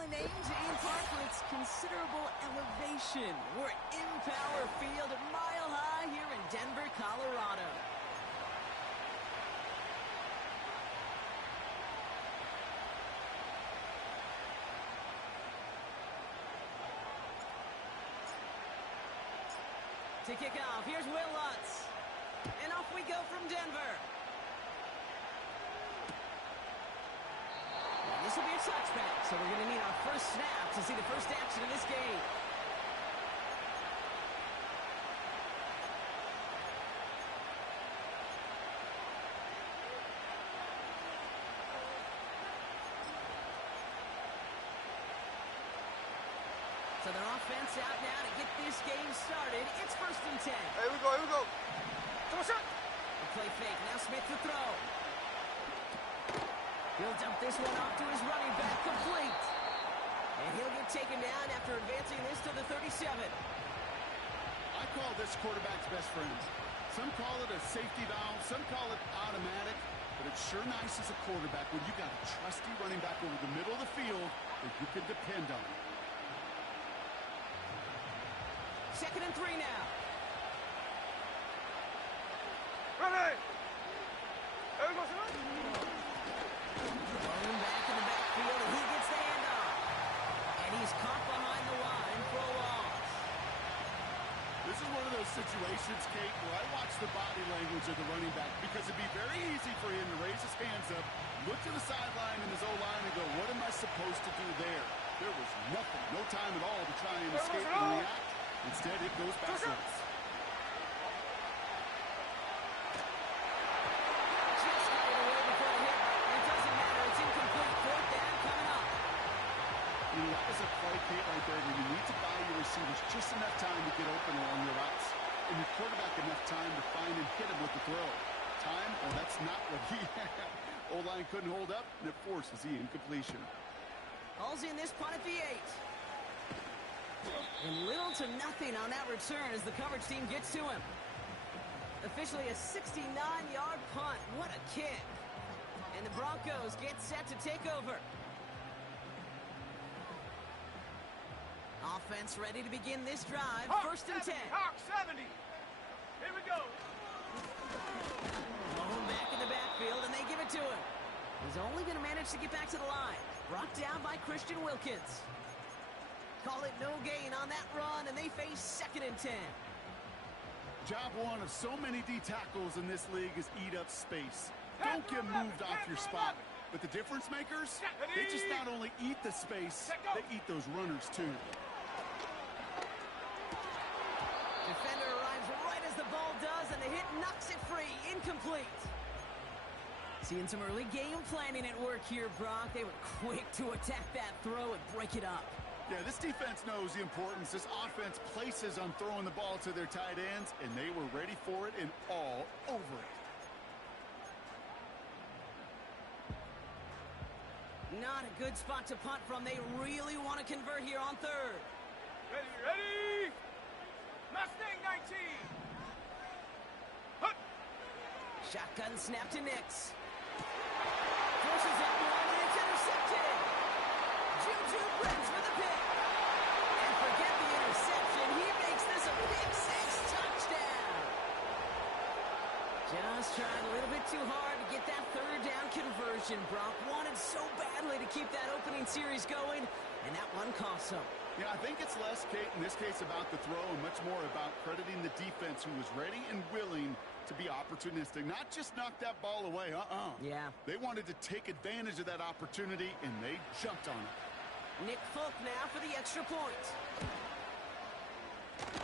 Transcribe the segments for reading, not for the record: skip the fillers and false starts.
island named in part for its considerable elevation. We're in Power Field, mile high here in Denver, Colorado. To kick off, here's Will Lutz. And off we go from Denver. And this will be a touchback, so we're going to need our first snap to see the first action of this game. So their offense out now to get this game started. It's 1st and 10. Here we go, here we go. The play fake. Now Smith to throw. He'll dump this one off to his running back, complete. And he'll get taken down after advancing this to the 37. I call this quarterback's best friends. Some call it a safety valve, some call it automatic, but it's sure nice as a quarterback when you got a trusty running back over the middle of the field that you can depend on. 2nd and 3 now. Ready. There we go, sir. Throwing back in the backfield, and he gets the handoff. And he's caught behind the line for a loss. This is one of those situations, Kate, where I watch the body language of the running back because it'd be very easy for him to raise his hands up, look to the sideline in his O-line and go, what am I supposed to do there? There was nothing, no time at all to try and escape and react. Instead, it goes backwards. Just got it away before the hit. It doesn't matter. It's incomplete. 4th down coming up. You know, that was a play, Kate, right there where you need to buy your receivers just enough time to get open along your routes. And your quarterback enough time to find and hit him with the throw. Time? Well, that's not what he had. O-line couldn't hold up, and it forces the incompletion. Ball's in this punt at the 8. And little to nothing on that return as the coverage team gets to him. Officially a 69-yard punt. What a kick. And the Broncos get set to take over. Offense ready to begin this drive. Hawk 1st and 10. Hawk 70. Here we go. Ball back in the backfield, and they give it to him. He's only going to manage to get back to the line. Brought down by Christian Wilkins. Call it no gain on that run, and they face 2nd and 10. Job one of so many D tackles in this league is eat up space. Don't get moved off your spot. But the difference makers, they just not only eat the space, they eat those runners too. Defender arrives right as the ball does, and the hit knocks it free. Incomplete. Seeing some early game planning at work here, Brock. They were quick to attack that throw and break it up. Yeah, this defense knows the importance this offense places on throwing the ball to their tight ends, and they were ready for it and all over it. Not a good spot to punt from. They really want to convert here on 3rd. Ready. Mustang 19. Hup. Shotgun snap to Nix. Forces that one, and it's intercepted. Juju Brents for the pick. And forget the interception. He makes this a pick-6 touchdown. Just trying a little bit too hard to get that 3rd down conversion. Brock wanted so badly to keep that opening series going, and that one cost him. Yeah, I think it's less, Kate, in this case about the throw and much more about crediting the defense who was ready and willing to be opportunistic. Not just knock that ball away, Yeah. They wanted to take advantage of that opportunity, and they jumped on it. Nick Folk now for the extra point.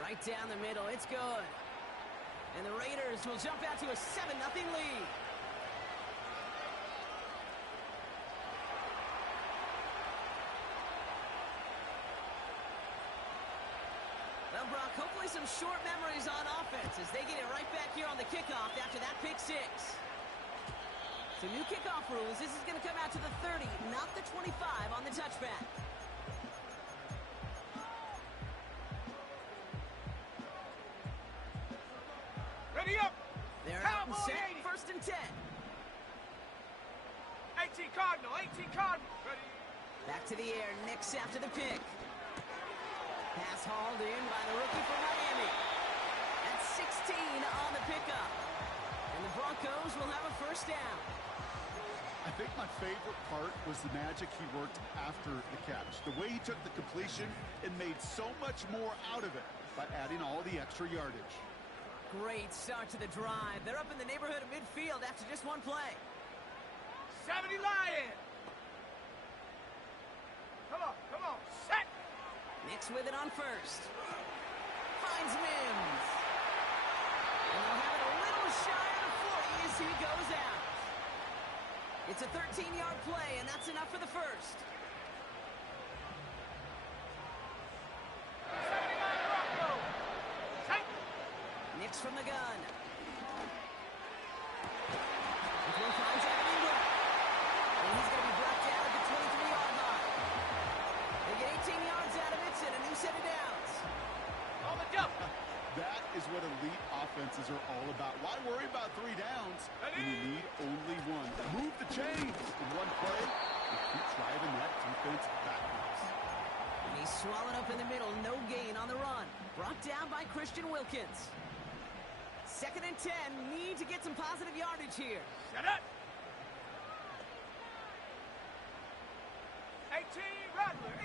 Right down the middle, it's good. And the Raiders will jump out to a 7-0 lead. Well, Brock, hopefully some short memories on offense as they get it right back here on the kickoff after that pick-6. So new kickoff rules. This is going to come out to the 30, not the 25 on the touchback. Ready up. They're out and set. 1st and 10. 18 Cardinal. Ready. Back to the air, Nix after the pick. Pass hauled in by the rookie from Miami. That's 16 on the pickup. And the Broncos will have a first down. I think my favorite part was the magic he worked after the catch. The way he took the completion and made so much more out of it by adding all the extra yardage. Great start to the drive. They're up in the neighborhood of midfield after just one play. 70 Lion! Come on, set! Nix with it on first. Finds Mims. And they'll have it a little shy of the 40 as he goes out. It's a 13-yard play, and that's enough for the first. 79 Broncos! Set! Nix from the gun. The throw finds Evan Ingram. And he's going to be brought down at the 23-yard line. They get 18 yards out of it and a new set of downs. On the jump! That is what elite offenses are all about. Why worry about 3 downs when you need only one? Move the chains in one play and keep driving that defense backwards. And he's swallowed up in the middle. No gain on the run. Brought down by Christian Wilkins. 2nd and 10. Need to get some positive yardage here. Set up! 18 Rattler!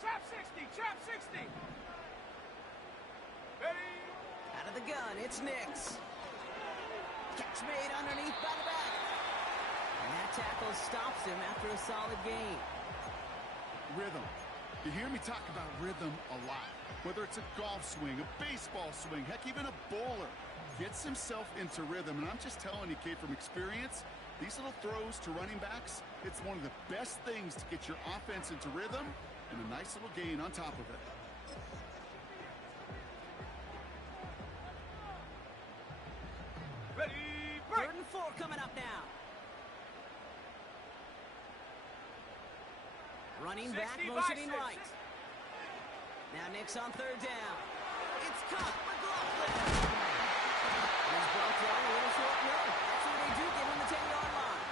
Trap 60! Ready? Out of the gun, it's Nix. Catch made underneath by the back. And that tackle stops him after a solid gain. Rhythm. You hear me talk about rhythm a lot. Whether it's a golf swing, a baseball swing, heck, even a bowler gets himself into rhythm. And I'm just telling you, Kate, from experience, these little throws to running backs, it's one of the best things to get your offense into rhythm and a nice little gain on top of it. Ready? Break! 3rd and 4 coming up now. Running back, 60 by motioning 6. right. Now Nix on 3rd down. It's caught. McLaughlin. He's brought down a little short. No, that's what they do. Give him the 10-yard line.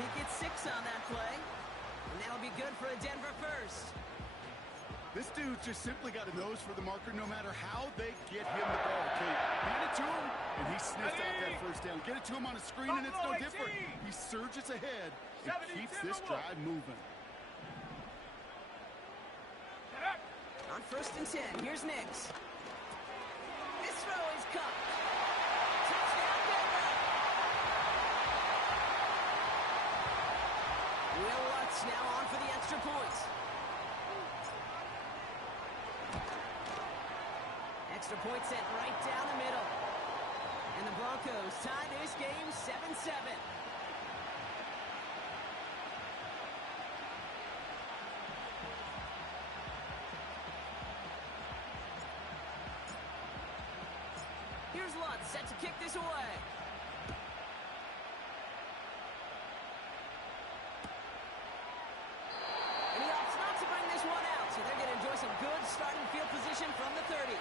He gets 6 on that play. And that'll be good for a Denver first. This dude just simply got a nose for the marker no matter how they get him the ball, Kate. Hand it to him, and he sniffs out that first down. Get it to him on a screen, and it's no different. He surges ahead and keeps this drive moving. Set up! On 1st and 10, here's Nix. This throw is caught. Touchdown, Denver. Will Lutz now on for the extra point. Extra point sent right down the middle. And the Broncos tie this game 7-7. Here's Lutz set to kick this away. And he opts not to bring this one out, so they're going to enjoy some good starting field position from the 30.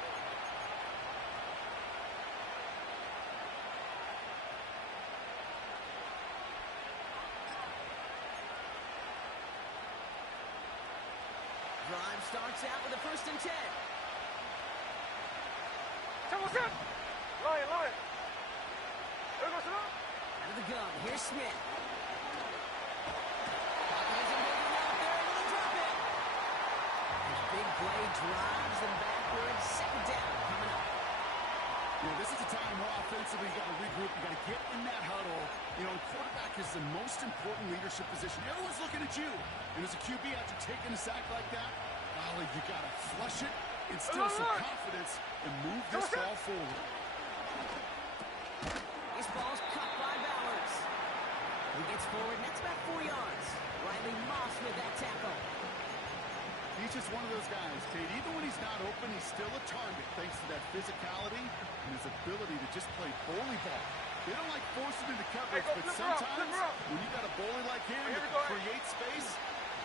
Drive starts out with a 1st and 10. What's up? Lion! There goes it up! Out of the gun, here's Smith. Pocket isn't big enough, they're able to drop it. His big play drives them backwards. 2nd down coming up. Yeah, this is a time where offensively you got to regroup, you got to get in that huddle. You know, quarterback is the most important leadership position. Everyone's looking at you. And as a QB, after taking a sack like that, golly, you got to flush it, instill some confidence, and move this ball forward. This ball's cut by Bowers. He gets forward, and that's about 4 yards. Riley Moss with that tackle. He's just one of those guys, Kate. Even when he's not open, he's still a target thanks to that physicality and his ability to just play bully ball. They don't like forcing into coverage, but sometimes when you got a bully like him that can create space,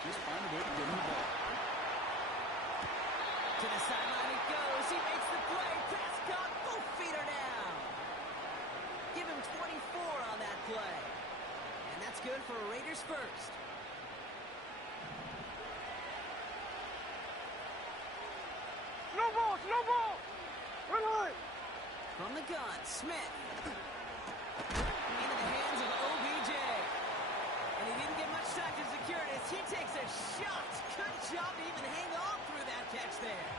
just find a way to get him the ball. To the sideline it goes. He makes the play. Pass caught. Both feet are down. Give him 24 on that play. And that's good for Raiders first. From the gun, Smith. Into the hands of OBJ. And he didn't get much time to secure it as he takes a shot. Good job to even hang on through that catch there.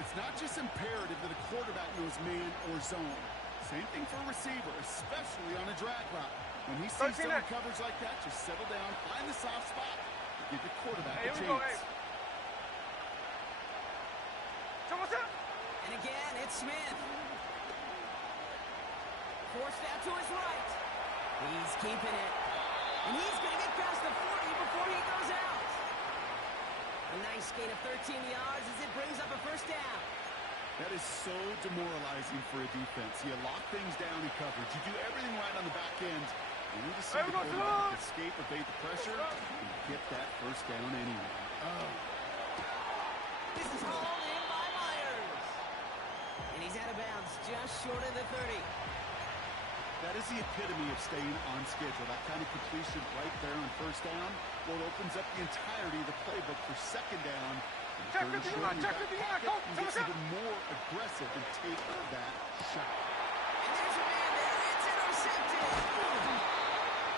It's not just imperative that a quarterback knows man or zone. Same thing for a receiver, especially on a drag route. When he sees zone coverage like that, just settle down, find the soft spot, and give your quarterback a chance. And again, it's Smith. Forced out to his right. He's keeping it. And he's going to get past the 40 before he goes out. A nice gain of 13 yards as it brings up a first down. That is so demoralizing for a defense. You lock things down in coverage. You do everything right on the back end. You need to see the quarterback escape, evade the pressure, and get that first down anyway. Oh. This is hauled in by Myers. And he's out of bounds just short of the 30. That is the epitome of staying on schedule. That kind of completion right there on first down, well, it opens up the entirety of the playbook for second down. And gets even more aggressive and take that shot. And there's a man there. It's intercepted.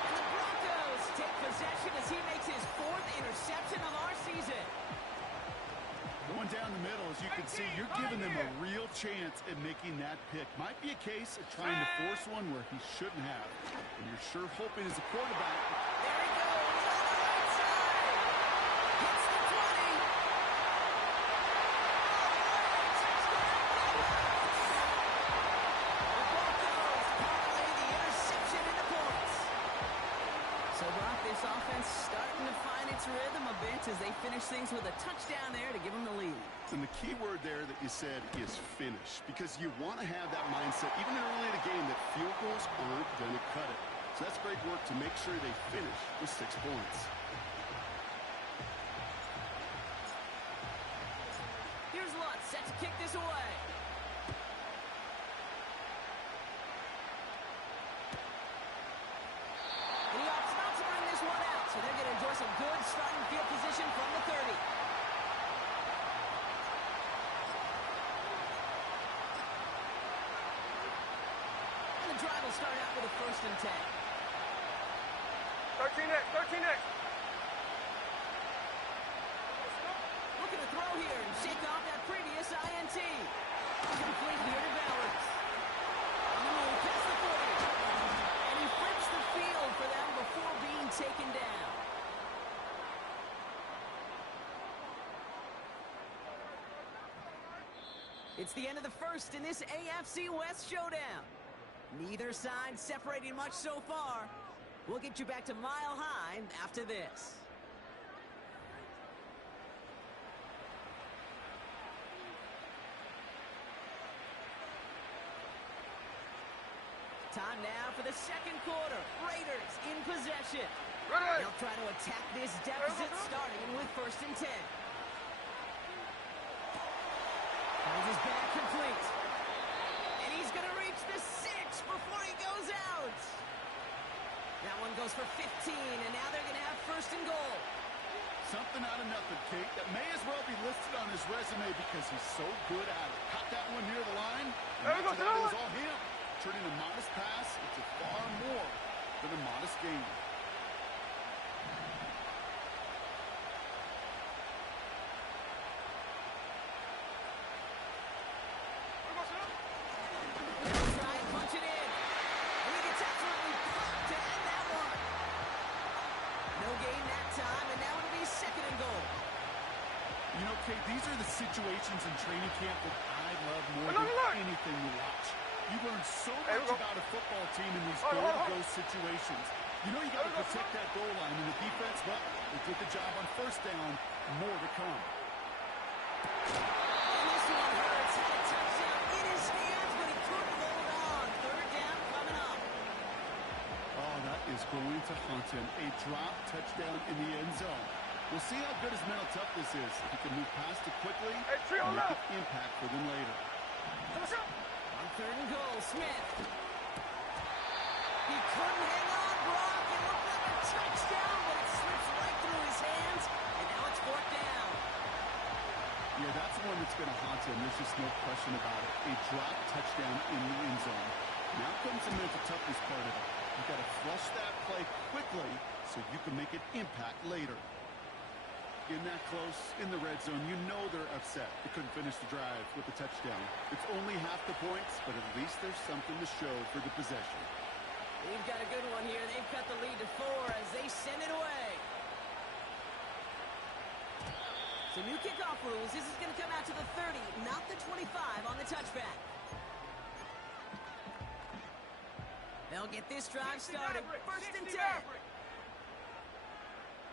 And the Broncos take possession as he makes his 4th interception of our season. Going down the middle, as you can see, you're giving them a real chance at making that pick. Might be a case of trying to force one where he shouldn't have. And you're sure hoping as a quarterback. There he goes on the right side. Hits the 20. The Broncos parlay the interception into points. So Brock, this offense starting to find its rhythm a bit as they finish things with a touchdown there to give them the lead. And the key word there that you said is finish, because you want to have that mindset, even early in the game, that field goals aren't going to cut it. So that's great work to make sure they finish with 6 points. Here's Lutz set to kick this away. And he opts not to bring this one out, so they're going to enjoy some good starting field position from the 30. And the drive will start out with a 1st and 10. 13X. Looking to throw here and shake off that previous INT. Complete here to Bowers. On the move, past the 40. And he flips the field for them before being taken down. It's the end of the 1st in this AFC West showdown. Neither side separating much so far. We'll get you back to Mile High after this. Time now for the 2nd quarter. Raiders in possession. They'll try to attack this deficit starting with 1st and 10. Finds his back complete. And he's going to reach the 6 before he goes out. That one goes for 15, and now they're going to have 1st and goal. Something out of nothing, Kate. That may as well be listed on his resume because he's so good at it. Caught that one near the line, and after that it was all him. Turning a modest pass into far more than a modest gain. Try and punch it in. And he gets absolutely pumped to end that one. No gain that time, and now it'll be 2nd and goal. You know, Kate, these are the situations in training camp that I love more than anything you watch. You learn so much about a football team in these go-to-go situations. You know you got to protect that goal line, and the defense, well, they did the job on 1st down. More to come. And this one hurts. Had a touchdown in his hands, but he couldn't hold on. 3rd down coming up. Oh, that is going to haunt him. A drop touchdown in the end zone. We'll see how good his mental toughness is. He can move past it quickly and make an impact for them later. On 3rd and goal, Smith. He couldn't hang on, Brock. It looked like a touchdown, but it slips right through his hands, and now it's 4th down. Yeah, that's the one that's going to haunt him. There's just no question about it. A drop touchdown in the end zone. Now comes the mental toughness part of it. You've got to flush that play quickly so you can make an impact later. In that close, in the red zone, you know they're upset. They couldn't finish the drive with the touchdown. It's only half the points, but at least there's something to show for the possession. They've got a good one here. They've cut the lead to 4 as they send it away. So new kickoff rules. This is going to come out to the 30, not the 25 on the touchback. They'll get this drive started. First and 10.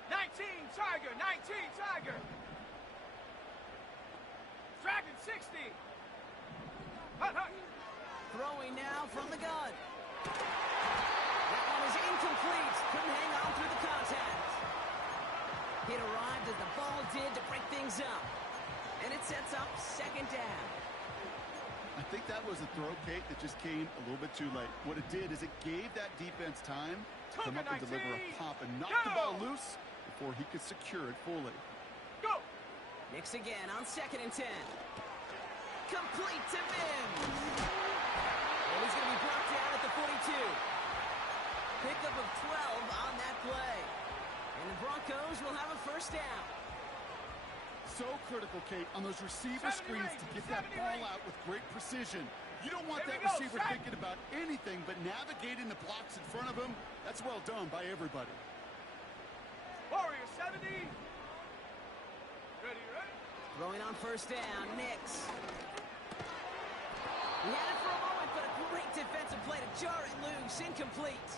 19 Tiger, 19 Tiger. Dragon 60. Hut, hut. Throwing now from the gun. That one is incomplete. Couldn't hang on through the contact. It arrived as the ball did to break things up. And it sets up second down. I think that was a throw, Kate, that just came a little bit too late. What it did is it gave that defense time to come up and deliver a pop and knock the ball loose before he could secure it fully. Go! Nix again on second and 10. Complete to Mims. And he's going to be brought down at the 42. Pickup of 12 on that play. And the Broncos will have a first down. So critical, Kate, on those receiver screens to get that ball out with great precision. You don't want that receiver thinking about anything but navigating the blocks in front of him. That's well done by everybody. Warrior 70. Ready, ready. Throwing on first down, Nix. He had it for a moment, but a great defensive play to jar it loose. Incomplete.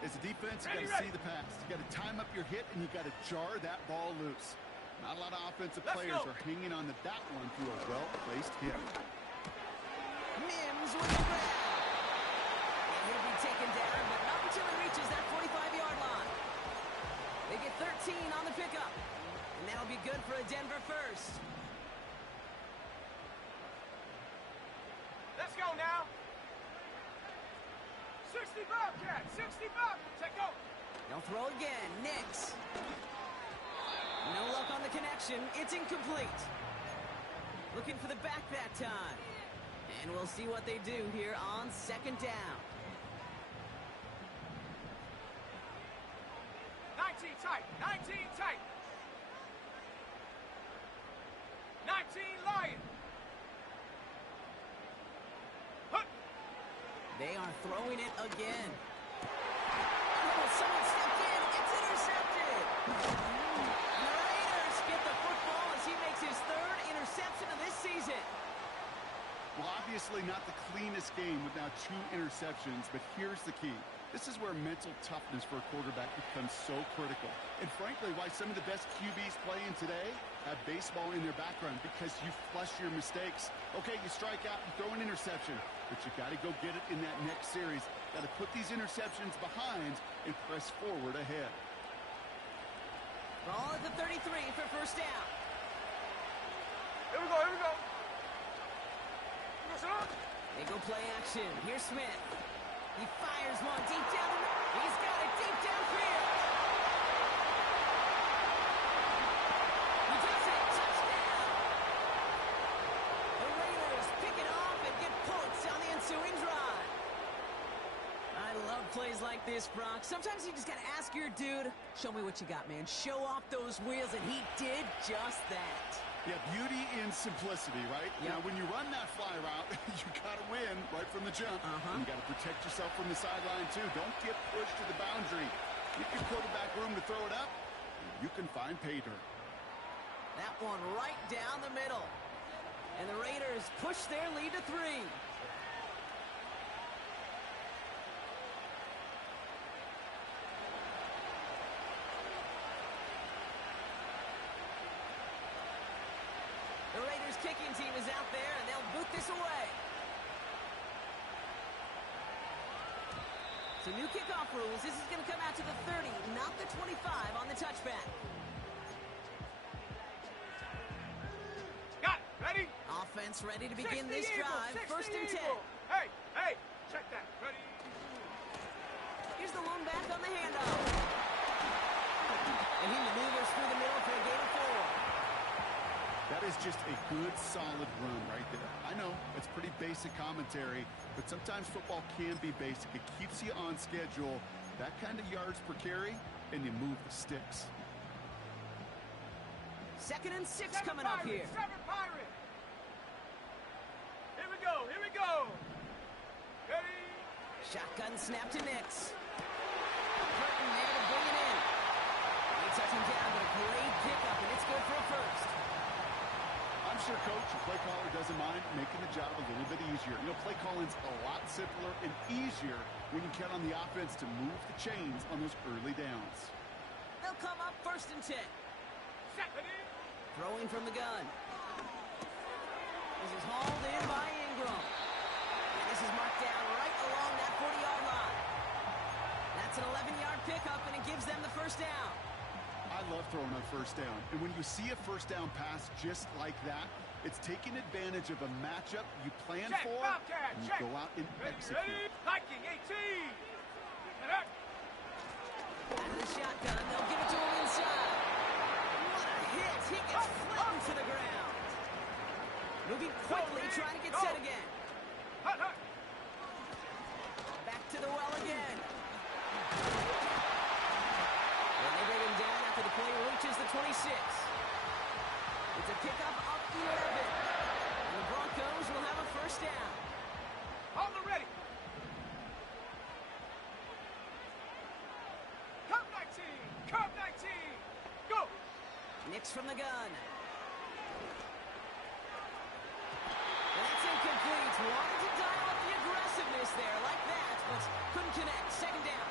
As a defense, you got to see the pass. You got to time up your hit, and you got to jar that ball loose. Not a lot of offensive players are hanging on to that one through a well-placed hit. Mims with the grab. And he'll be taken down, but not until he reaches that 45-yard line. They get 13 on the pickup. And that'll be good for a Denver first. Let's go now. 60 Bobcat, 60 Bobcat. Take go. They'll throw again. Nix. No luck on the connection. It's incomplete. Looking for the back that time. And we'll see what they do here on second down. 19 tight, 19 tight. 19 Lion. Hut. They are throwing it again. Oh, someone stepped in. It's intercepted. And the Raiders get the football as he makes his third interception of this season. Well, obviously not the cleanest game with now 2 interceptions, but here's the key. This is where mental toughness for a quarterback becomes so critical. And frankly, why some of the best QBs playing today have baseball in their background, because you flush your mistakes. Okay, you strike out and throw an interception, but you got to go get it in that next series. Got to put these interceptions behind and press forward ahead. Ball at the 33 for first down. Here we go, here we go. They go play action. Here's Smith. He fires one deep down the middle. He's got it deep downfield. He does it. Touchdown. The Raiders pick it off and get points on the ensuing drive. I love plays like this, Brock. Sometimes you just got to ask your dude, show me what you got, man. Show off those wheels, and he did just that. Yeah, beauty in simplicity, right? Yep. Now, when you run that fly route, you got to win right from the jump. And you got to protect yourself from the sideline, too. Don't get pushed to the boundary. Give your quarterback room to throw it up, and you can find pay dirt. That one right down the middle. And the Raiders push their lead to 3. The Raiders kicking team is out there, and they'll boot this away. So new kickoff rules. This is going to come out to the 30, not the 25 on the touchback. Got it. Ready? Offense ready to begin this drive. First and 10. Hey, hey, check that. Ready? Here's the lone back on the handoff. And he maneuvers through the middle for a gain of 4. That is just a good, solid run right there. I know it's pretty basic commentary, but sometimes football can be basic. It keeps you on schedule, that kind of yards per carry, and you move the sticks. 2nd and 6 coming up here. Seven Pirates. Here we go. Here we go. Ready. Shotgun snap to Nix. Burton there to bring it in. He touch him down, but a great pickup, and it's good for a first. I'm sure coach and play caller doesn't mind making the job a little bit easier. You know, play calling's a lot simpler and easier when you count on the offense to move the chains on those early downs. They'll come up 1st and 10. Throwing from the gun. This is hauled in by Ingram. And this is marked down right along that 40-yard line. That's an 11-yard pickup, and it gives them the first down. I love throwing on first down. And when you see a first down pass just like that, it's taking advantage of a matchup you plan for, and you go out and execute. Hiking 18. Out of the shotgun, they'll give it to him inside. What a hit! He gets flattened to the ground. Moving quickly, trying to get set again. Back to the well again. And they bring him down after the play reaches the 26. It's a pickup of 11. And the Broncos will have a first down. On the ready. Come 19. Come 19. Go. Nix from the gun. And that's incomplete. Wanted to dial up the aggressiveness there like that, but couldn't connect. 2nd down.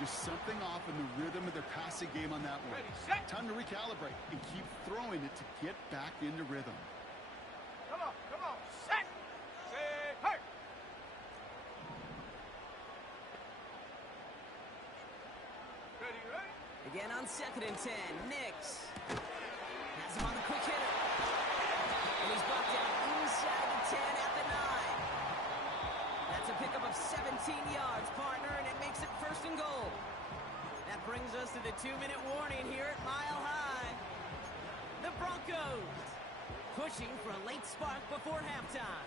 Just something off in the rhythm of their passing game on that one. Ready, set. Time to recalibrate and keep throwing it to get back into rhythm. Come on. Come on. Set. Set. Hey. Ready, ready. Again on 2nd and 10. Nix. Has him on the quick hitter. And he's brought down inside the 10 at the 9. That's a pickup of 17 yards, partner, and it makes it 1st and goal. That brings us to the 2-minute warning here at Mile High. The Broncos pushing for a late spark before halftime.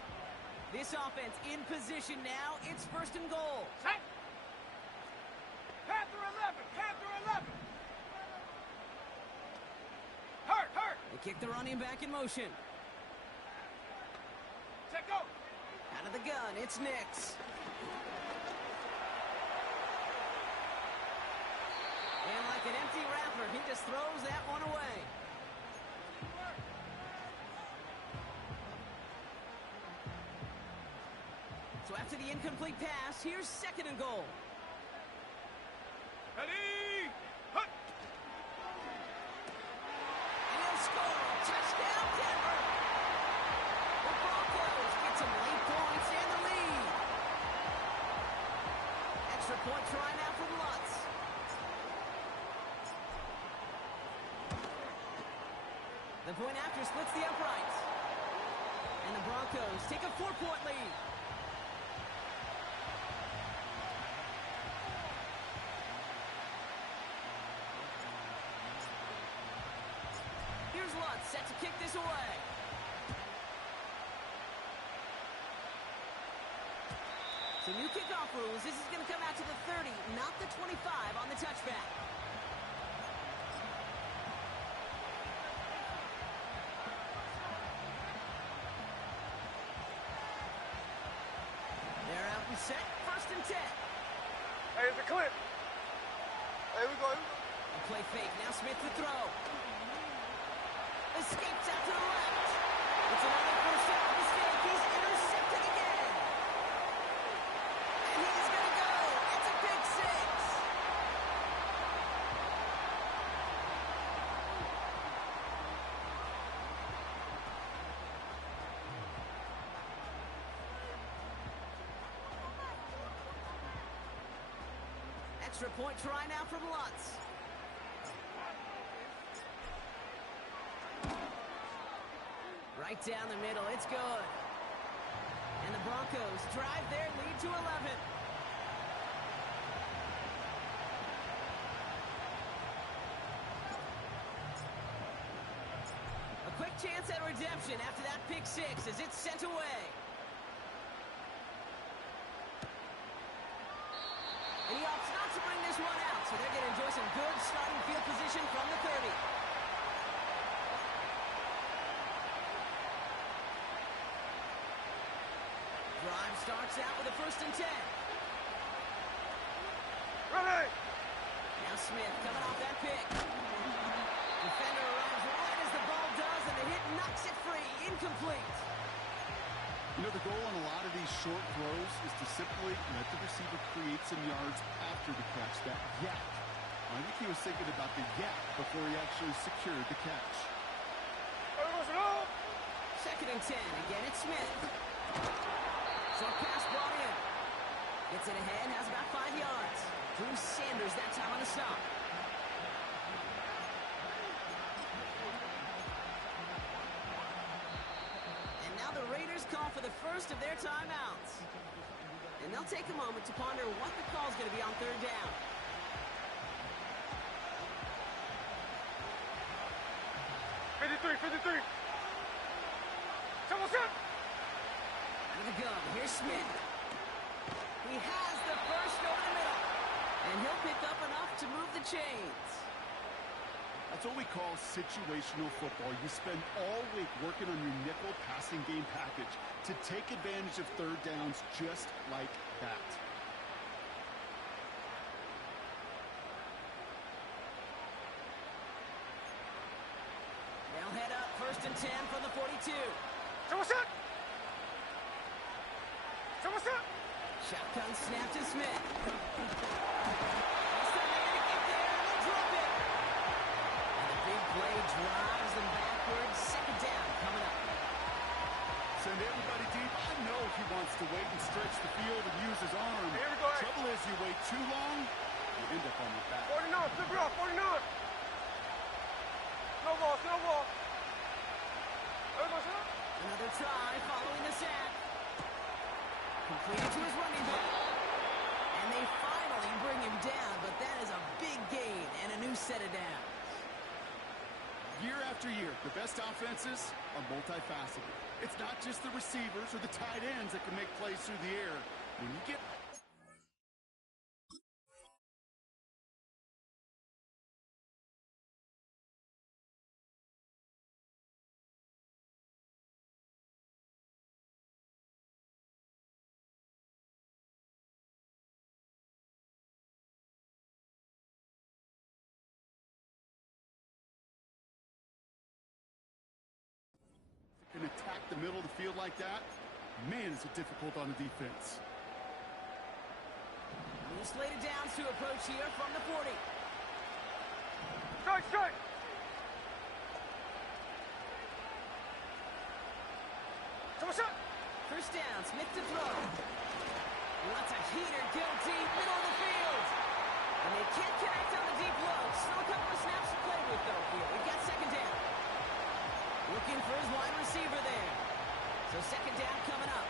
This offense in position now. It's 1st and goal. Set. Panther 11. Panther 11. Hurt. Hurt. They kick the running back in motion. Set go. Out of the gun, it's Nix. And like an empty wrapper, he just throws that one away. So after the incomplete pass, here's 2nd and goal. Ready. Hut. And he'll score. Touchdown, Denver. The Broncos get some late points and the lead. Extra point try now from Lutz. The point after splits the uprights. And the Broncos take a 4-point lead. Here's Lutz set to kick this away. So new kickoff rules. This is going to come out to the 30, not the 25 on the touchback. They're out and set. 1st and 10. Hey, it's a clip. Hey, we go. A play fake. Now Smith to throw. Escapes out to the left. It's another first down mistake. He's intercepted again. And he's going to go. It's a big 6. Extra point try now from Lutz. Right down the middle, it's good. And the Broncos drive their lead to 11. A chance at redemption after that pick six as it's sent away. And he opts not to bring this one out, so they're going to enjoy some good starting field position from the 30. Drive starts out with a 1st and 10. Ready! Now Smith coming off that pick. Defender arrives right as the ball does, and the hit knocks it free. Incomplete. You know, the goal on a lot of these short throws is to simply let the receiver create some yards after the catch, that yak. I think he was thinking about the yak before he actually secured the catch. 2nd and 10. Again, it's Smith. Short pass brought in. Gets it ahead, has about 5 yards. Bruce Sanders that time on the stop. And now the Raiders call for the first of their timeouts. And they'll take a moment to ponder what the call is going to be on 3rd down. Out of the gun, here's Smith. He has the first over the middle. And he'll pick up enough to move the chains. That's what we call situational football. You spend all week working on your nickel passing game package to take advantage of 3rd downs just like that. They'll head up 1st and 10 from the 42. Shotgun snap to Smith. He's the man to get there, and they'll drop it. And the big play drives them backwards. 2nd down coming up. Send everybody deep. I know he wants to wait and stretch the field and use his arm. Here we go. Trouble is, you wait too long, you end up on your back. 49, flip it off, 49. Snowball. Another try following the sack. Completed to his running back. And they finally bring him down, but that is a big gain and a new set of downs. Year after year, the best offenses are multifaceted. It's not just the receivers or the tight ends that can make plays through the air. When you get... can attack the middle of the field like that, man, is it difficult on the defense. New slated downs to approach here from the 40. Strike! 1st down, Smith to throw. Lots of heater, go deep, middle of the field. And they can't connect on the deep low. Still a couple of snaps to play with, though, here. We've got 2nd down. Looking for his wide receiver there. So 2nd down coming up.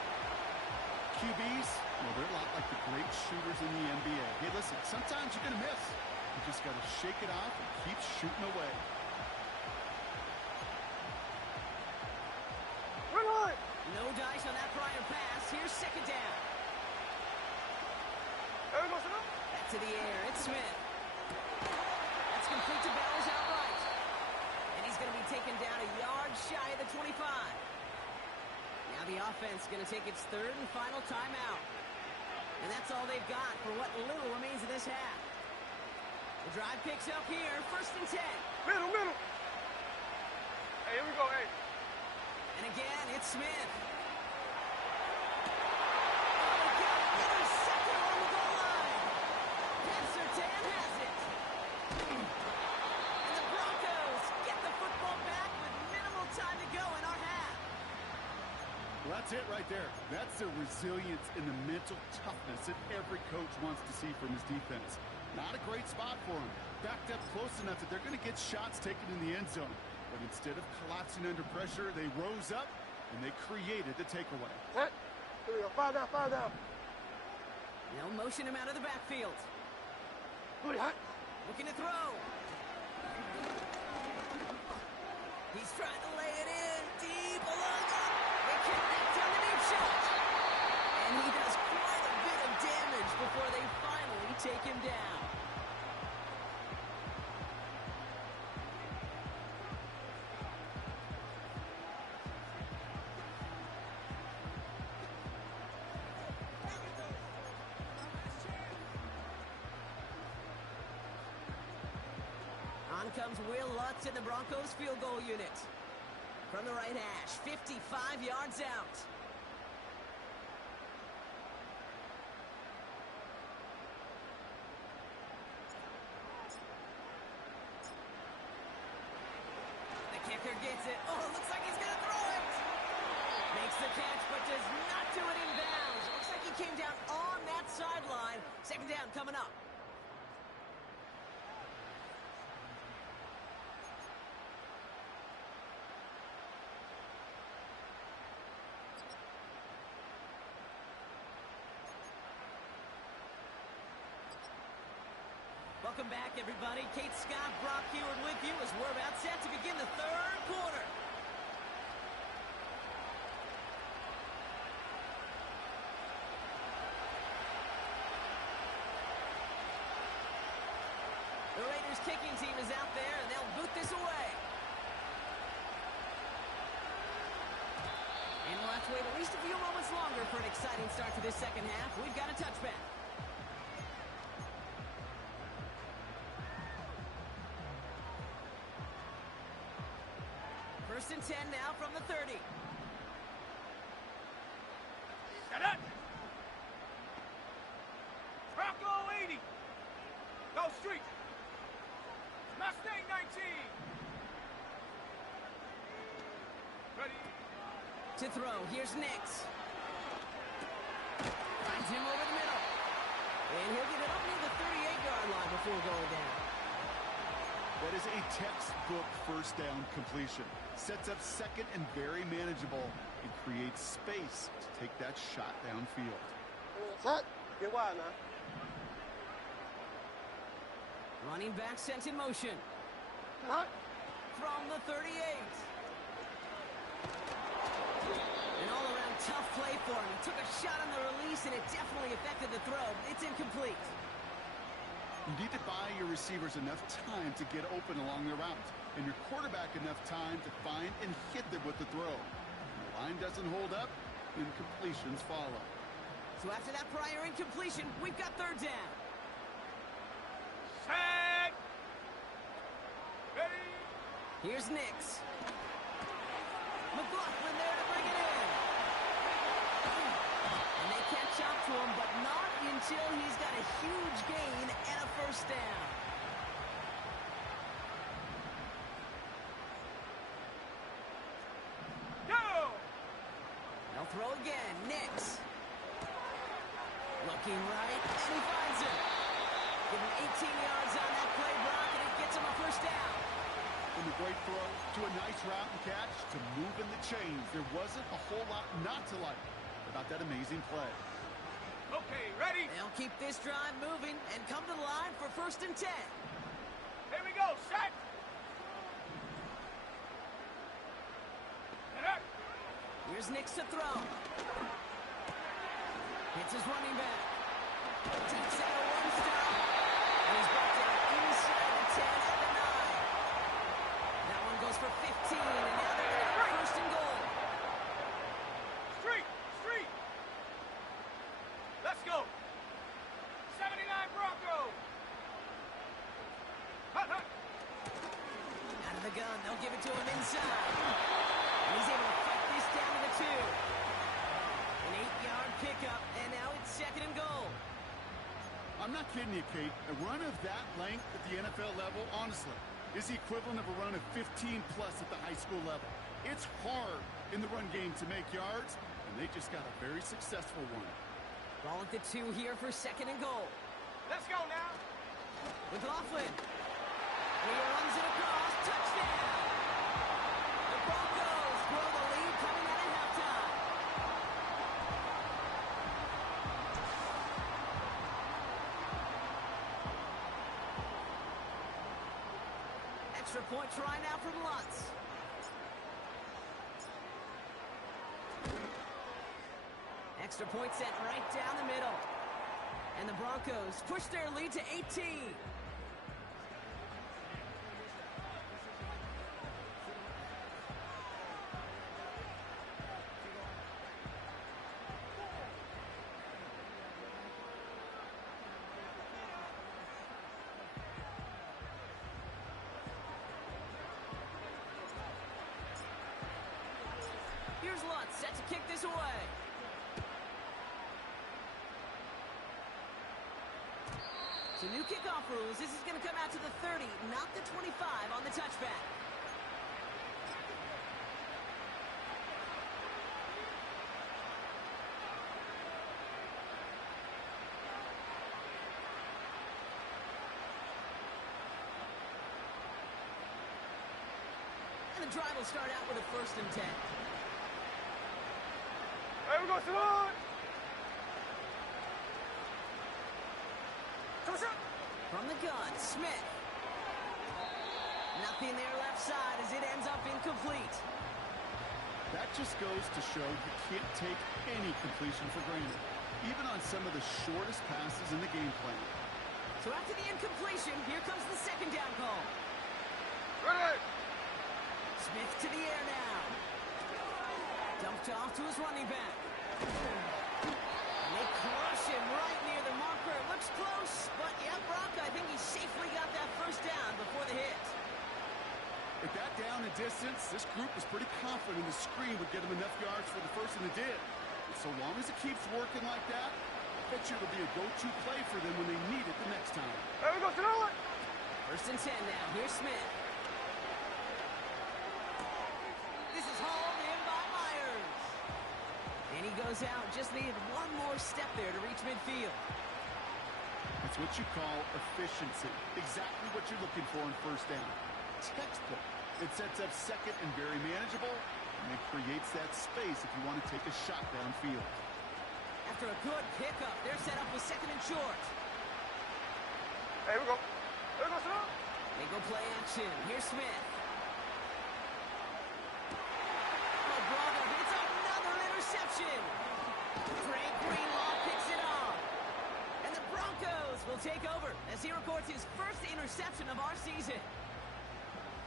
QBs, well, they're a lot like the great shooters in the NBA. Hey, listen, sometimes you're going to miss. You just got to shake it off and keep shooting away. No dice on that prior pass. Here's 2nd down. Back to the air. It's Smith. That's complete to Bellers outright. And he's going to be taken down a yard shy of the 25. Now the offense is going to take its 3rd and final timeout. And that's all they've got for what little remains of this half. The drive picks up here. 1st and 10. Middle. Hey, here we go, hey. And again, it's Smith. Oh, he got intercepted on the goal line. And Surtain has it. And the Broncos get the football back with minimal time to go in our half. Well, that's it right there. That's the resilience and the mental toughness that every coach wants to see from his defense. Not a great spot for him. Backed up close enough that they're going to get shots taken in the end zone. But instead of collapsing under pressure, they rose up and they created the takeaway. Set. Here we go. Fire down. They'll motion him out of the backfield. Looking to throw. He's trying to lay it in. Deep along the... They connect on the deep shot. And he does quite a bit of damage before they finally take him down. On comes Will Lutz in the Broncos field goal unit. From the right hash, 55 yards out. The kicker gets it. Oh, looks like he's going to throw it. Makes the catch, but does not do it in bounds. Looks like he came down on that sideline. Second down coming up. Welcome back, everybody. Kate Scott, Brock Heward with you as we're about set to begin the third quarter. The Raiders kicking team is out there, and they'll boot this away. And we'll have to wait at least a few moments longer for an exciting start to this second half. We've got a touchback. First and 10 now from the 30. Set up. Bronco 80. Go street. Mustang 19. Ready. To throw, here's Nix. Finds him over the middle. And he'll get it up near the 38-yard line before going down. That is a textbook first down completion. Sets up second and very manageable and creates space to take that shot downfield. Running back sent in motion. From the 38. An all-around tough play for him. He took a shot on the release, and it definitely affected the throw. It's incomplete. You need to buy your receivers enough time to get open along the route, and your quarterback enough time to find and hit them with the throw. When the line doesn't hold up, incompletions follow. So after that prior incompletion, we've got third down. Set. Ready. Here's Nix. McLaughlin there to bring it in. And they catch up to him, but not until he's got a huge gain and a first down. Go. They'll throw again. Nix. Looking right, and he finds him. Give him 18 yards on that play, Brock, and it gets him a first down. From a great throw to a nice route and catch to moving the chains, there wasn't a whole lot not to like about that amazing play. Okay, ready. They'll keep this drive moving and come to the line for first and 10. Here we go. Set. Set up. Here's Nix to throw. Hits his running back. Takes out a one stop. And he's brought down inside the 10 at the 9. That one goes for 15, and now they're going to have first and goal. Street. Street. Let's go. 79 Bronco. Hut, hut. Out of the gun, they'll give it to him inside. And he's able to fight this down to the 2. An 8-yard pickup, and now it's second and goal. I'm not kidding you, Kate. A run of that length at the NFL level, honestly, is the equivalent of a run of 15-plus at the high school level. It's hard in the run game to make yards, and they just got a very successful one. Ball at the 2 here for second and goal. Let's go now. McLaughlin. He runs it across. Touchdown. The Broncos grow the lead coming out of halftime. Extra point try now from Lutz. Extra point set right down the middle. And the Broncos push their lead to 18. Here's Lutz, set to kick this away. So new kickoff rules. This is going to come out to the 30, not the 25 on the touchback. And the drive will start out with a 1st and 10. Hey, we go, Salon! From the gun, Smith. Nothing there left side as it ends up incomplete. That just goes to show you can't take any completion for granted, even on some of the shortest passes in the game plan. So after the incompletion, here comes the 2nd down call. Ready! Smith to the air now. Dumped off to his running back. And they crush him right near the marker. It looks close, but yeah, Brock, I think he safely got that 1st down before the hit. At that down and distance, this group was pretty confident the screen would get him enough yards for the 1st, and it did. And so long as it keeps working like that, I bet you it'll be a go-to play for them when they need it the next time. Hey, we go, Salon! 1st and 10 now. Here's Smith. This is hauled in by Myers. And he goes out. Just needed one more step there to reach midfield. That's what you call efficiency. Exactly what you're looking for in 1st down. Textbook. It sets up 2nd and very manageable, and it creates that space if you want to take a shot downfield. After a good pickup, they're set up with 2nd and short. Hey, we go. Hey, we go, Salon! They go play action. Here's Smith. Oh, brother, it's another interception. Greg Greenlaw picks it off. And the Broncos will take over as he records his 1st interception of our season.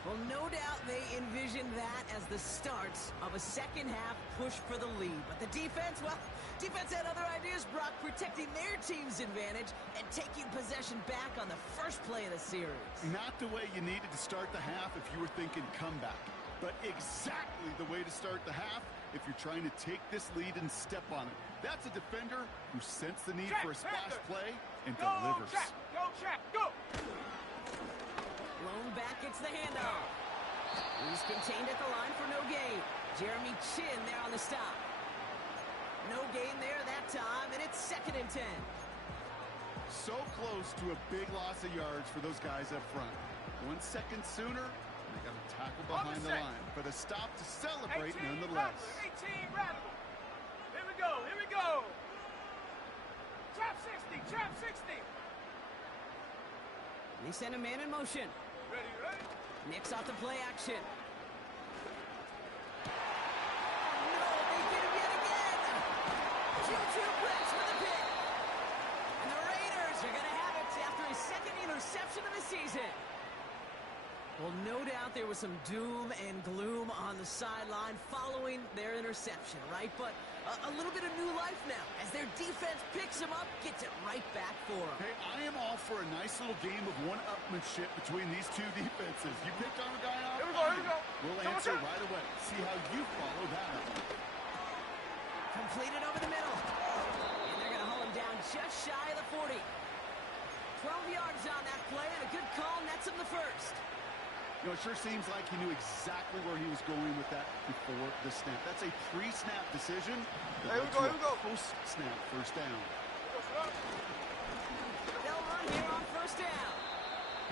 Well, no doubt they envisioned that as the start of a 2nd half push for the lead. But the defense, well, defense had other ideas, Brock, protecting their team's advantage and taking possession back on the 1st play of the series. Not the way you needed to start the half if you were thinking comeback, but exactly the way to start the half if you're trying to take this lead and step on it. That's a defender who sensed the need for a splash play and delivers. Go, check, go! Lone back gets the handoff. He's contained at the line for no gain. Jeremy Chin there on the stop. No gain there that time, and it's 2nd and 10. So close to a big loss of yards for those guys up front. 1 second sooner, and they got a tackle behind the line. But a stop to celebrate nonetheless. 18 rattle. Here we go, here we go. Trap 60, trap 60. They send a man in motion. Ready, ready? Nix off the play action. Oh, no, they get him yet again. Juju Brents with the pick. And the Raiders are going to have it after his 2nd interception of the season. Well, no doubt there was some doom and gloom on the sideline following their interception, right? But a little bit of new life now as their defense picks him up, gets it right back for him. Hey, I am all for a nice little game of one-upmanship between these two defenses. You picked on a guy out. Here we go, here we go. We'll answer right away. See how you follow that up. Completed over the middle. And they're going to hold him down just shy of the 40. 12 yards on that play, and a good call nets him the 1st. You know, it sure seems like he knew exactly where he was going with that before the snap. That's a pre-snap decision. Hey, here we go. Post-snap 1st down. They'll run here on 1st down.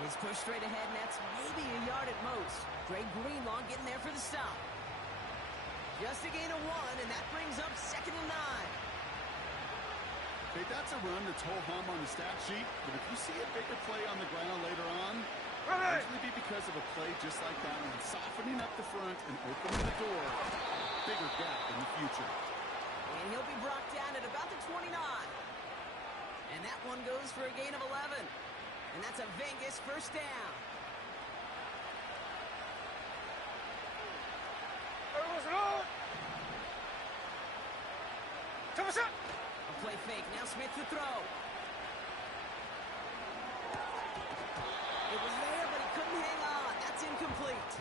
His push straight ahead nets maybe a yard at most. Greg Greenlaw getting there for the stop. Just a gain of 1, and that brings up 2nd and 9. Okay, that's a run that's ho-hum on the stat sheet, but if you see a bigger play on the ground later on, it'll usually be because of a play just like that one, softening up the front and opening the door. Bigger gap in the future. And he'll be brought down at about the 29. And that one goes for a gain of 11. And that's a Vegas first down. A play fake. Now Smith to throw. It was there, but he couldn't hang on. That's incomplete.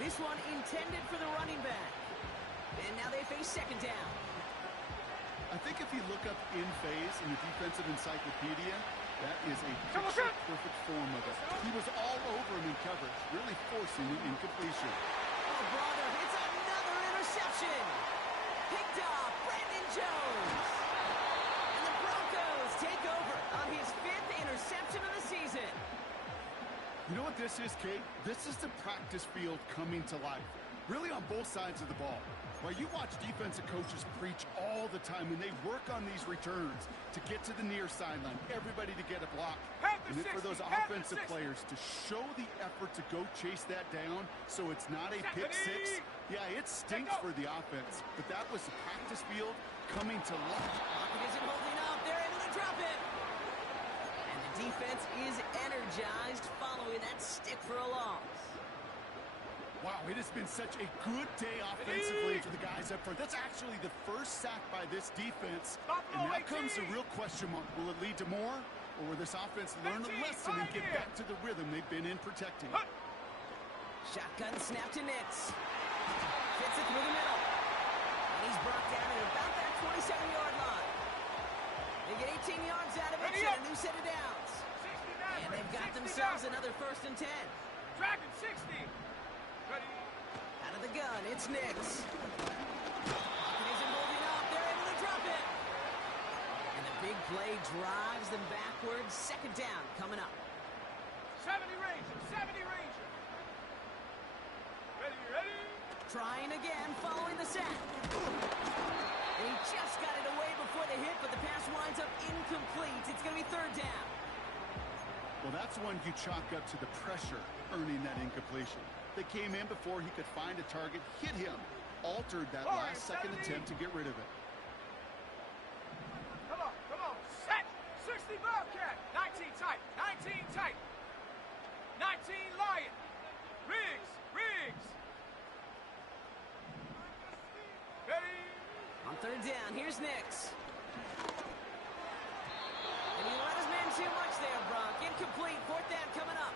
This one intended for the running back. And now they face second down. I think if you look up in phase in the defensive encyclopedia, that is a picture-perfect form of it. He was all over him in coverage, really forcing the incompletion. Oh, brother, it's another interception. Picked off Brandon Jones. And the Broncos take over on his 5th interception of the season. You know what this is, Kate? This is the practice field coming to life, really on both sides of the ball. While you watch defensive coaches preach all the time, and they work on these returns to get to the near sideline, everybody to get a block. And then for those offensive players to show the effort to go chase that down so it's not a pick six. Yeah, it stinks for the offense, but that was the practice field coming to life. Pocket isn't holding up. They're able to drop it. And the defense is energized following that stick for a loss. Wow, it has been such a good day offensively for the guys up front. That's actually the first sack by this defense. And now comes the real question mark. Will it lead to more? Or will this offense learn a lesson and get back to the rhythm they've been in protecting? Shotgun snap to Nix. Fits it through the middle. And he's brought down at about that 27-yard line. They get 18 yards out of it and a new set of downs. And they've got themselves another 1st and 10. Dragon 60. Ready. Out of the gun, it's Nix. Pocket isn't holding up. They're able to drop it. And the big play drives them backwards. Second down coming up. 70 Ranger, 70 Ranger. Ready, ready. Trying again, following the sack. And he just got it away before the hit, but the pass winds up incomplete. It's going to be 3rd down. Well, that's one you chalk up to the pressure earning that incompletion. They came in before he could find a target, hit him, altered that last second attempt to get rid of it. Come on, set! 60 Bobcat! 19 tight, 19 tight. 19 Lion. Riggs. Ready? On 3rd down, here's Nix. And he let his man too much there, Bronk. Incomplete, 4th down coming up.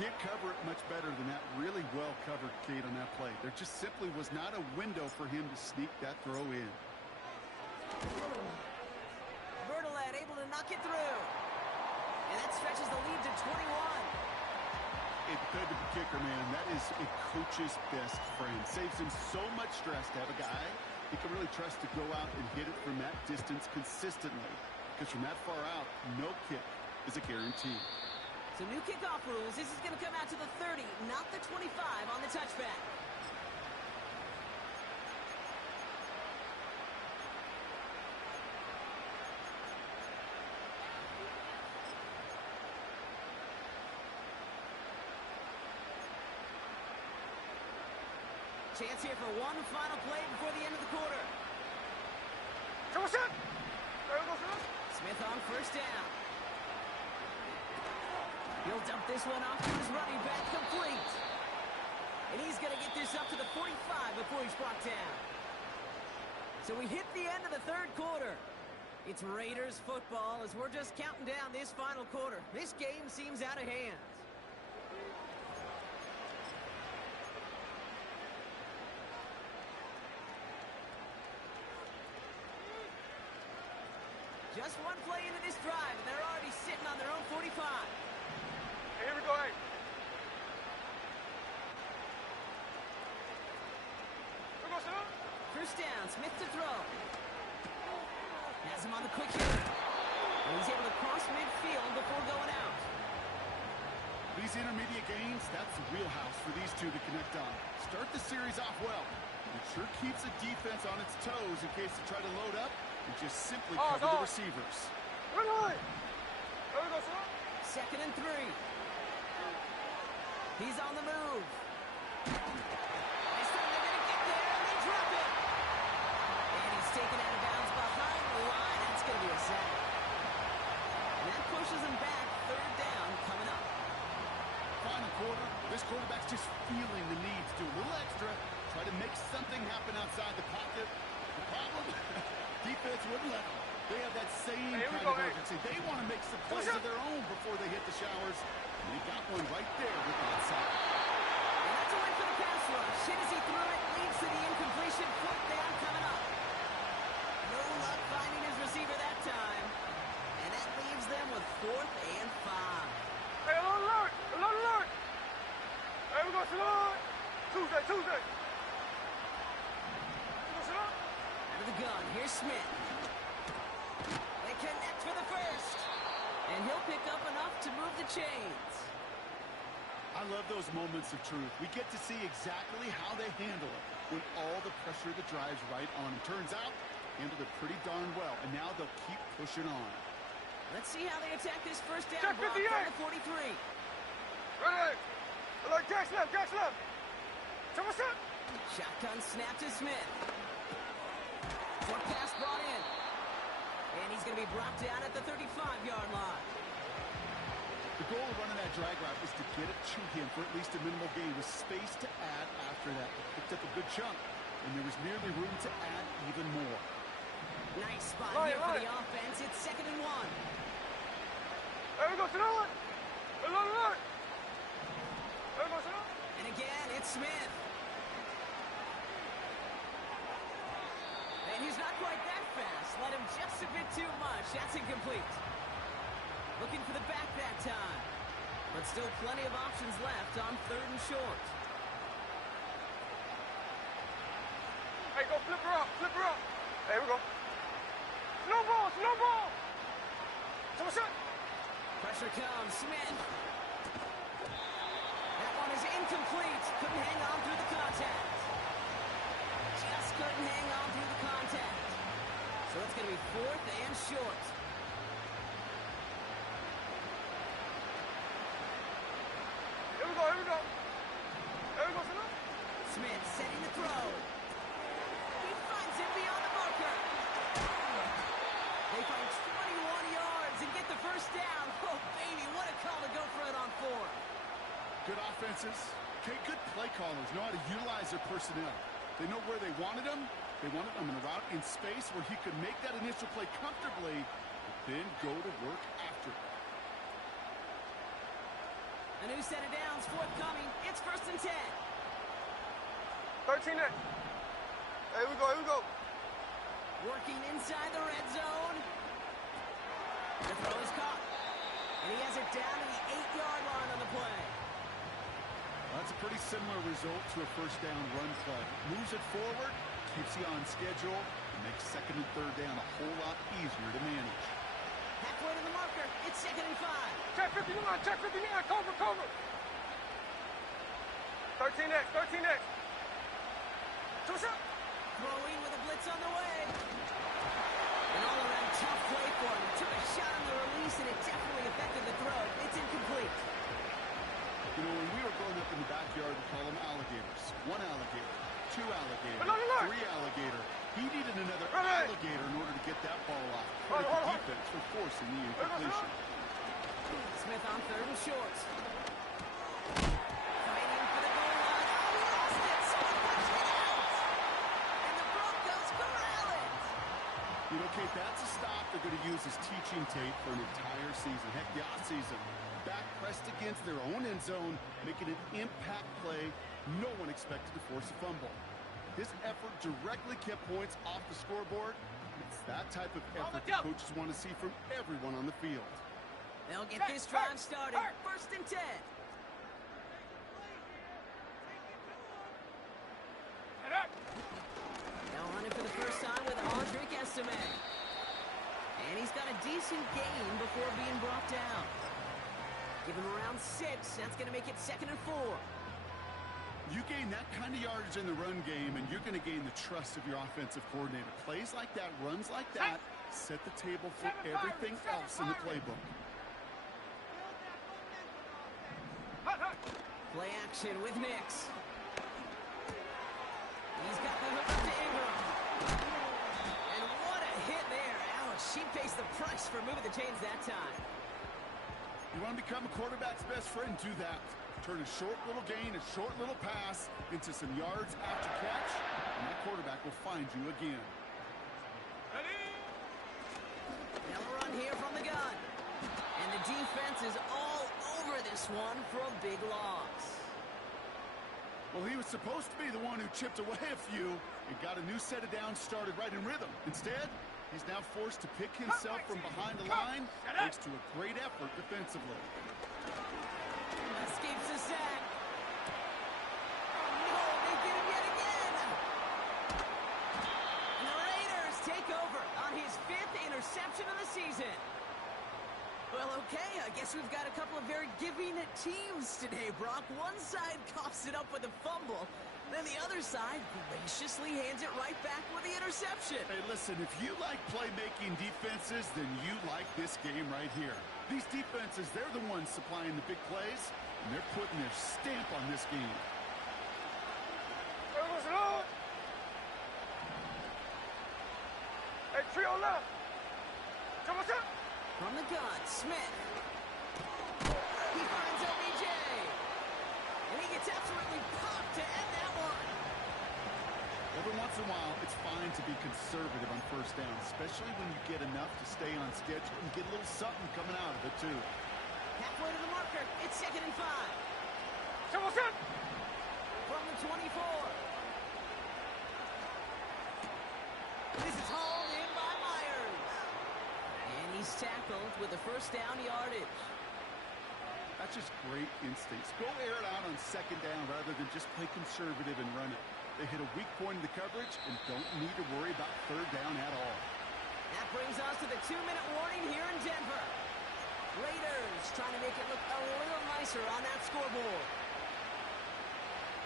Can't cover it much better than that. Really well covered, Kate, on that play. There just simply was not a window for him to sneak that throw in. Bertolet able to knock it through. And that stretches the lead to 21. It could be kicker, man. That is a coach's best friend. Saves him so much stress to have a guy he can really trust to go out and hit it from that distance consistently. Because from that far out, no kick is a guarantee. So new kickoff rules. This is going to come out to the 30, not the 25 on the touchback. Chance here for one final play before the end of the quarter. Smith on 1st down. He'll dump this one off to his running back, complete. And he's going to get this up to the 45 before he's brought down. So we hit the end of the 3rd quarter. It's Raiders football as we're just counting down this final quarter. This game seems out of hand. Just one play into this drive, and they're already sitting on their own 45. Here we go, hey. First down, Smith to throw. Has him on the quick hit. And he's able to cross midfield before going out. These intermediate gains, that's the wheelhouse for these two to connect on. Start the series off well. It sure keeps the defense on its toes in case they try to load up and just simply cover the receivers. 2nd and 3. He's on the move. They think they're going to get there, and they drop it. outside the pocket. The problem, defense wouldn't let them. They have that same Hey, kind of urgency. They want to make some plays of their own before they hit the showers. And they got one right there with the outside. And that's a win for the pass rush. Hit as he threw it, leads to the incompletion. Fourth down coming up. No luck finding his receiver that time. And that leaves them with 4th and 5. Hey, alert! Alert, alert! Hey, we go salute! Tuesday, Tuesday! We go salute! Out of the gun, here's Smith. They connect for the first. And he'll pick up enough to move the chains. I love those moments of truth. We get to see exactly how they handle it when all the pressure that drives right on them. Turns out, handled it pretty darn well, and now they'll keep pushing on. Let's see how they attack this first down Check block 58. from the 43. Ready! Alert, Jax left, Jax left! Check what's up? Shotgun snap to Smith. Short pass brought in. And he's going to be brought down at the 35-yard line. The goal of running that drag route is to get it to him for at least a minimal gain with space to add after that. He picked up a good chunk, and there was nearly room to add even more. Nice spot Right, here for right. the offense. It's 2nd and 1. Hey, we go salute! Alert, alert! Hey, we go salute! And again, it's Smith. And he's not quite that fast. Let him just a bit too much. That's incomplete. Looking for the back that time. But still plenty of options left on 3rd and short. Hey, go flip her up, flip her up! Hey, we go. No ball, no ball! Check what's up? Pressure comes. Smith. That one is incomplete. Couldn't hang on through the contact. Just couldn't hang on through the contact. So it's going to be 4th and short. Here we go, here we go. Here we go, salute. Smith setting the throw. He finds him beyond the marker. They find 21 yards and get the first down. Oh, baby, what a call to go for it on 4th. Good offenses. Okay, good play callers know how to utilize their personnel. They know where they wanted him. They wanted him in a route in space where he could make that initial play comfortably, but then go to work after it. A new set of downs forthcoming. It's 1st and 10. 13 next. Here we go, here we go. Working inside the red zone. The throw is caught. And he has it down to the 8-yard line on the play. Well, that's a pretty similar result to a first down run play. Moves it forward, keeps you on schedule, and makes 2nd and 3rd down a whole lot easier to manage. Halfway to the marker. It's 2nd and 5. Check 59, check 59, cover, cover. 13 next, 13 next. Check what's up? Throwing with a blitz on the way. An all-around tough play for him. Took a shot on the release, and it definitely affected the throw. It's incomplete. You know, when we were growing up in the backyard, we call them alligators. 1 alligator, 2 alligator, No, no, no. 3 alligator. He needed another Right. alligator in order to get that ball off. Hold, Credit hold, the hold. defense for forcing the Hold, hold, incompletion. Smith on 3rd and short. Fighting for the goal line. Oh, he lost it. Someone pushed it out. And the Broncos corral it. You know, Kate, that's a stop they're going to use as teaching tape for an entire season. Heck, the offseason. Back pressed against their own end zone, making an impact play. No one expected to force a fumble. His effort directly kept points off the scoreboard. It's that type of effort the coaches want to see from everyone on the field. They'll get this drive started. 1st and 10. Head up. Now running for the first time with Audric Estime. And he's got a decent gain before being brought down. Give him around 6. That's going to make it 2nd and 4. You gain that kind of yardage in the run game, and you're going to gain the trust of your offensive coordinator. Plays like that, runs like that, set the table for everything else in the playbook. Hut, hut. Play action with Nix. He's got the hook up to Ingram. And what a hit there. Ouch, she pays the price for moving the chains that time. You want to become a quarterback's best friend? Do that. Turn a short little gain, a short little pass into some yards after catch, and that quarterback quarterback will find you again. Ready? Now a run here from the gun. And the defense is all over this one for a big loss. Well, he was supposed to be the one who chipped away a few and got a new set of downs started right in rhythm. Instead, he's now forced to pick himself from behind the line, thanks to a great effort defensively. Escapes the sack. Oh, no, they get him yet again. And the Raiders take over on his 5th interception of the season. Well, okay, I guess we've got a couple of very giving teams today, Brock. One side coughs it up with a fumble, then the other side graciously hands it right back with the interception. Hey, listen, if you like playmaking defenses, then you like this game right here. These defenses, they're the ones supplying the big plays, and they're putting their stamp on this game. Hey, trio left. Come on, sir. From the gun, Smith. He finds OBJ. And he gets absolutely popped to end that one. Every once in a while, it's fine to be conservative on first down, especially when you get enough to stay on schedule and get a little something coming out of it, too. Halfway to the marker, it's 2nd and 5. Come on, sir. From the 24. This is hauled in by Myers. And he's tackled with the first down yardage. That's just great instincts. Go air it out on 2nd down rather than just play conservative and run it. They hit a weak point in the coverage and don't need to worry about 3rd down at all. That brings us to the 2-minute warning here in Denver. Raiders trying to make it look a little nicer on that scoreboard.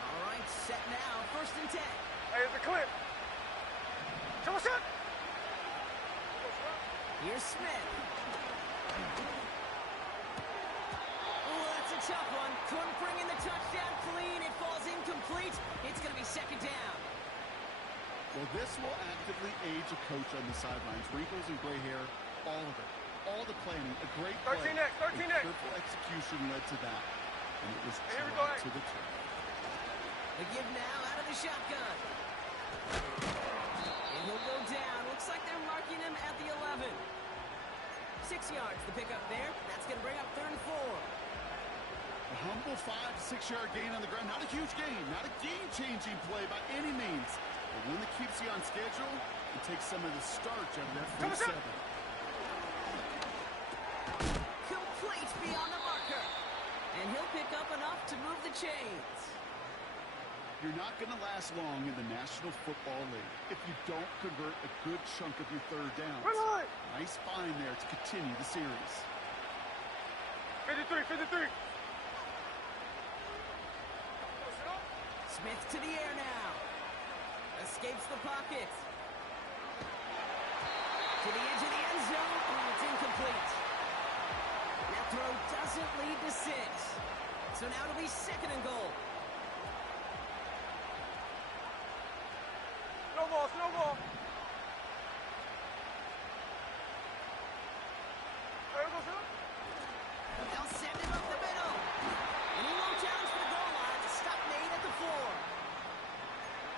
All right, set now, 1st and 10. Hey, it's a clip. Come on, sir. Here's Smith. Oh, that's a tough one. Couldn't bring in the touchdown clean. It falls incomplete. It's going to be 2nd down. Well, this will actively age a coach on the sidelines. Wrinkles and gray hair, all of it. All the planning, a great play. 13 next, 13 next. Careful execution led to that. And it was Here we go, dropped to the turf. The give now out of the shotgun. And he'll go down. Looks like they're marking him at the 11. 6 yards to pick up there. That's going to bring up 3rd and 4. A humble 5 to 6 yard gain on the ground. Not a huge gain, not a game-changing play by any means. But one that keeps you on schedule and takes some of the starch out of that front 7. Complete beyond the marker. And he'll pick up enough to move the chains. You're not going to last long in the National Football League if you don't convert a good chunk of your 3rd downs. Nice find there to continue the series. 53, 53. Smith to the air now. Escapes the pocket. To the edge of the end zone. Oh, it's incomplete. That throw doesn't lead to 6. So now it'll be 2nd and goal. Snowball, snowball. There we go, sir. They'll send him up the middle. And he won't challenge for the goal line. The stop made at the 4.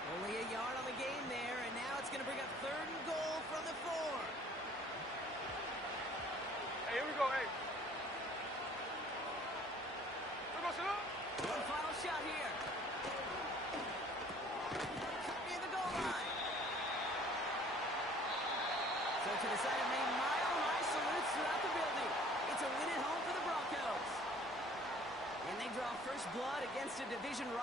Only a yard on the game there, and now it's going to bring up 3rd and goal from the 4. Hey, here we go, hey. Here we go, sir. One final shot here. Cut near the goal line. So to the side of Maine, mile-high salutes throughout the building. It's a win at home for the Broncos. And they draw first blood against a division rival.